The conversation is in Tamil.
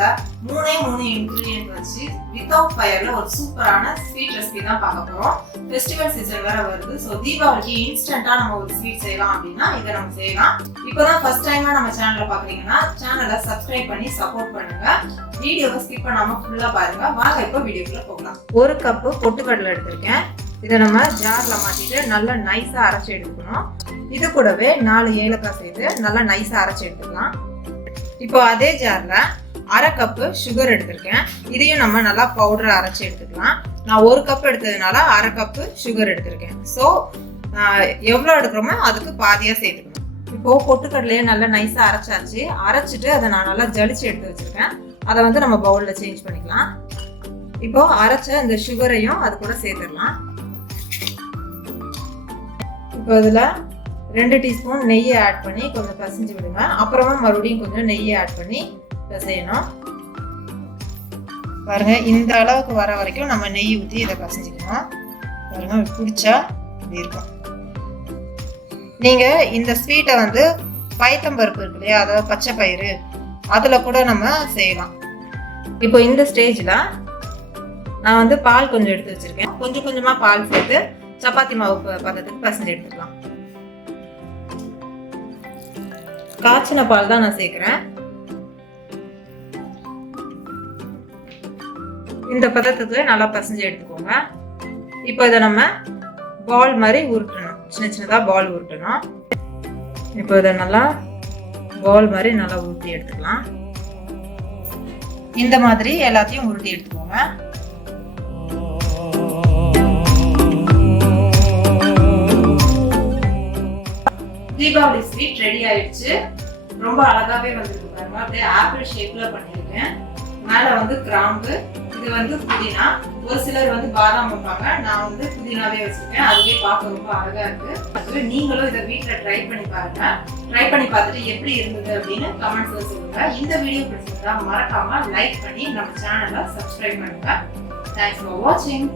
சேனல்ல 3 இன்கிரிடியன்ட் வச்சு வித்தவுட் ஃபயர்ல ஒரு சூப்பரான ஸ்வீட் ரெசிபி தான் பார்க்க போறோம். ஃபெஸ்டிவல் சீசன் வேற வருது. சோ தீபாவளிக்கு இன்ஸ்டன்ட்டா நம்ம ஒரு ஸ்வீட் செய்யலாம் அப்படின்னா இதை நம்ம செய்யலாம். இப்போதான் ஃபர்ஸ்ட் டைமா நம்ம சேனலை பாக்குறீங்கன்னா சேனலை சப்ஸ்கிரைப் பண்ணி சப்போர்ட் பண்ணுங்க. வீடியோவை ஸ்கிப் பண்ணாம ஃபுல்லா பாருங்க. வாங்க இப்போ வீடியோக்குள்ள போகலாம். 1 கப் பொட்டுக்கடலை எடுத்திருக்கேன். இதை நம்ம ஜார்ல மாட்டிட்டு நல்லா நைஸா அரைச்சு எடுத்துக்கணும். இது கூடவே 4 ஏலக்காய் சேர்த்து நல்லா நைஸா அரைச்சு எடுத்துக்கலாம். இப்போ அதே ஜார்ல 1/2 கப் சுகர் எடுத்திருக்கேன். இதையும் நம்ம நல்லா பவுடரை அரைச்சு எடுத்துக்கலாம். நான் 1 கப் எடுத்ததுனால 1/2 கப் சுகர் எடுத்திருக்கேன். ஸோ எவ்வளோ எடுக்கிறோமோ அதுக்கு பாதியாக சேர்த்துக்கணும். இப்போ பொட்டுக்கடலையே நல்லா நைஸாக அரைச்சாச்சு. அரைச்சிட்டு அதை நான் நல்லா ஜலிச்சு எடுத்து வச்சிருக்கேன். அதை வந்து நம்ம பவுலில் சேஞ்ச் பண்ணிக்கலாம். இப்போ அரைச்ச இந்த சுகரையும் அது கூட சேர்த்துடலாம். இப்போ இதில் 2 டீஸ்பூன் நெய்யை ஆட் பண்ணி கொஞ்சம் பசைஞ்சு விடுங்க. அப்புறமா மறுபடியும் கொஞ்சம் நெய்யை ஆட் பண்ணி பிசையணும். பாருங்க, இந்த அளவுக்கு வர வரைக்கும் நம்ம நெய் ஊற்றி இதை பசைஞ்சிக்கணும். பாருங்க, பிடிச்சா இப்படி இருக்கும். நீங்கள் இந்த ஸ்வீட்டை வந்து பயத்தம்பருப்பு இருக்கு இல்லையா, அதாவது பச்சை பயிறு, அதில் கூட நம்ம செய்யலாம். இப்போ இந்த ஸ்டேஜில் நான் வந்து பால் கொஞ்சம் எடுத்து வச்சிருக்கேன். கொஞ்சம் கொஞ்சமாக பால் சேர்த்து சப்பாத்தி மாவு பதத்துக்கு பசைஞ்சு எடுத்துக்கலாம். காய்ச்சின பால் தான் நான் சேர்க்கிறேன். இந்த பதத்துக்கு நல்லா பசைஞ்சு எடுத்துக்கோங்க. இப்போ இதை நம்ம பால் மாதிரி உருட்டணும். சின்ன சின்னதாக பால் உருட்டணும். இப்போ இதை நல்லா பால் மாதிரி நல்லா உருட்டி எடுத்துக்கலாம். இந்த மாதிரி எல்லாத்தையும் உருட்டி எடுத்துக்கோங்க. தீபாவளி ஸ்வீட் ரெடி ஆயிடுச்சு. ரொம்ப அழகாவே வந்துருக்கு பாருங்க. அப்படியே ஆப்பிள் ஷேப்ல பண்ணிருக்கேன். மேல வந்து கிராம்பு, இது வந்து புதினா. ஒரு சிலர் வந்து பாதாம் வைப்பாங்க. நான் வந்து புதினாவே வச்சிருக்கேன். அதுவே பார்க்க ரொம்ப அழகா இருக்கு. நீங்களும் இதை வீட்டுல ட்ரை பண்ணி பாருங்க. ட்ரை பண்ணி பார்த்துட்டு எப்படி இருந்தது அப்படின்னு கமெண்ட்ஸ்ல சொல்லுங்க. இந்த வீடியோ பிடிச்சிருந்தா மறக்காம லைக் பண்ணி நம்ம சேனலை சப்ஸ்கிரைப் பண்ணுங்க. தேங்க்ஸ் ஃபார் வாட்சிங்.